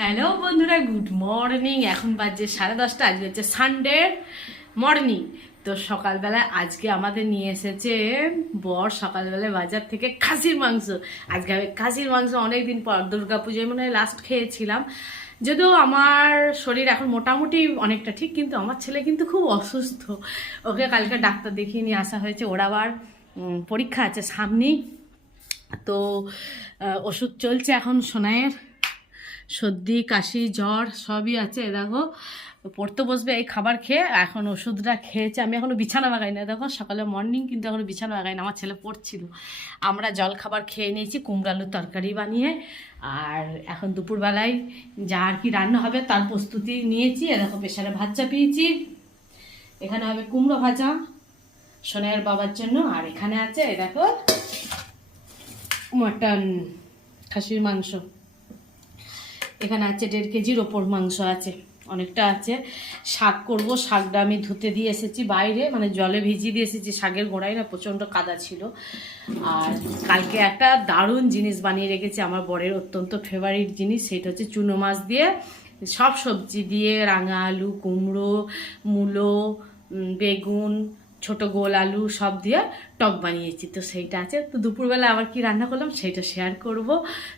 Hello বন্ধুরা, good morning. এখন বাজে 10:30। আজকে হচ্ছে সানডে মর্নিং। তো সকালবেলায় আজকে আমাদের নিয়ে এসেছে বর সকালবেলায় বাজার থেকে খাসির মাংস। আজকে আমি খাসির মাংস অনেকদিন পর দুর্গাপুজোয় মনে হয় লাস্ট খেয়েছিলাম। যদিও আমার শরীর এখন মোটামুটি অনেকটা ঠিক, কিন্তু আমার ছেলে কিন্তু খুব অসুস্থ। ওকে কালকে ডাক্তার দেখিয়ে নিয়ে আসা হয়েছে। ওর আবার পরীক্ষা আছে সামনেই। তো ওষুধ চলছে এখন। সোনাইয়ের সর্দি কাশি জ্বর সবই আছে। দেখো পড়তে বসবে এই খাবার খেয়ে। এখন ওষুধটা খেয়েছে। আমি এখনও বিছানা বাগাই না। দেখো সকালে মর্নিং, কিন্তু এখনও বিছানা বাগাই না। আমার ছেলে পড়ছিল। আমরা জল খাবার খেয়ে নিয়েছি, কুমড়ো আলুর তরকারি বানিয়ে। আর এখন দুপুরবেলায় যা আর কি রান্না হবে তার প্রস্তুতি নিয়েছি। দেখো প্রেসারে ভাত চাপিয়েছি। এখানে হবে কুমড়ো ভাজা সোনাইয়ের বাবার জন্য। আর এখানে আছে দেখো মটন, খাসির মাংস। এখানে আছে 1.5 কেজির ওপর মাংস আছে, অনেকটা আছে। শাক করব। শাকটা আমি ধুতে দিয়ে এসেছি বাইরে, মানে জলে ভিজিয়ে দিয়ে এসেছি। শাকের গোড়ায় না প্রচণ্ড কাদা ছিল। আর কালকে একটা দারুণ জিনিস বানিয়ে রেখেছি, আমার বরের অত্যন্ত ফেভারিট জিনিস। সেটা হচ্ছে চুনো মাছ দিয়ে, সব সবজি দিয়ে, রাঙা আলু, কুমড়ো, মূলো, বেগুন, ছোট গোল আলু সব দিয়ে টক বানিয়েছি। তো সেইটা আছে। তো দুপুরবেলা আবার কি রান্না করলাম সেইটা শেয়ার করব।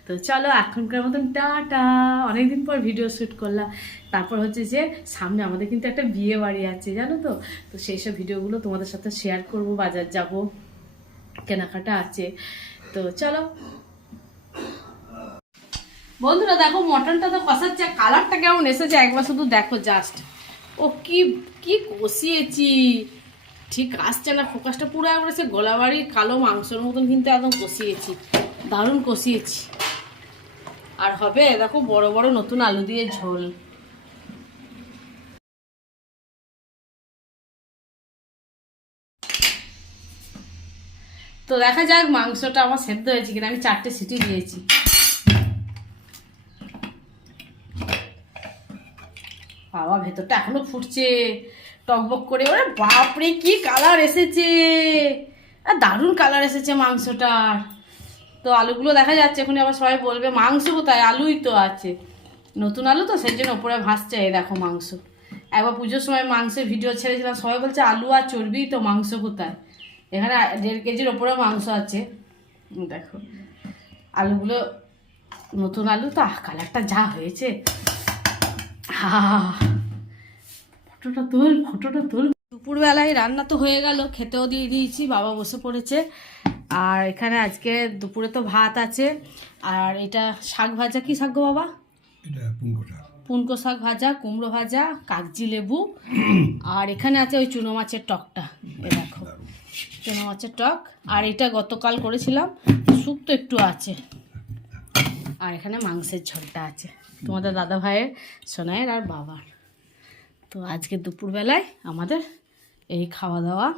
তো চলো এখনকার মতন টাটা। অনেকদিন পর ভিডিও শ্যুট করলাম। তারপর হচ্ছে যে সামনে আমাদের কিন্তু একটা বিয়ে বাড়ি আছে, জানো তো। তো সেই সব ভিডিওগুলো তোমাদের সাথে শেয়ার করব। বাজার যাব, কেনাকাটা আছে। তো চলো বন্ধুরা, দেখো মটনটা তো কষাচ্ছে। কালারটা কেমন এসেছে একবার শুধু দেখো জাস্ট। ও কি কি কষিয়েছি, ঠিক আসছে না। ফোকাসটা পুরো একবার সে গোলাবাড়ির কালো মাংসের মতন কিন্তু একদম কষিয়েছি, দারুণ কষিয়েছি। আর হবে দেখো বড় বড় নতুন আলু দিয়ে ঝোল। তো দেখা যাক মাংসটা আমার সেদ্ধ হয়েছে কিনা। আমি 4টে সিটি দিয়েছি। বাবা ভেতরটা এখনো ফুটছে টকবক করে। ওরে বাপরে কি কালার এসেছে, আর দারুণ কালার এসেছে মাংসটার। তো আলুগুলো দেখা যাচ্ছে। এখন আবার সবাই বলবে মাংস কোথায়, আলুই তো আছে, নতুন আলু তো সেই জন্য ওপরে ভাসছে। এই দেখো মাংস। একবার পুজোর সময় মাংসের ভিডিও ছেড়েছিলাম, সবাই বলছে আলু আর চর্বি, তো মাংস কোথায়। এখানে 1.5 কেজির ওপরে মাংস আছে। দেখো আলুগুলো নতুন আলু তো, কালারটা যা হয়েছে। ফটোটা তুল, ফটোটা তুল। দুপুরবেলায় রান্না তো হয়ে গেল, খেতেও দিয়ে দিয়েছি, বাবা বসে পড়েছে। আর এখানে আজকে দুপুরে তো ভাত আছে। আর এটা শাক ভাজা। কি শাক গো বাবা? এটা পুঙ্কো শাক। পুনকো শাক ভাজা, কুমড়ো ভাজা, কাগজি লেবু। আর এখানে আছে ওই চুনো মাছের টকটা। এ দেখো চুনো মাছের টক। আর এটা গতকাল করেছিলাম, শুক্তো একটু আছে। আর এখানে মাংসের ঝোলটা আছে, তোমাদের দাদা ভাইয়ের, সোনাইয়ের আর বাবার। তো আজকে দুপুরবেলায় আমাদের এই খাওয়া দাওয়া।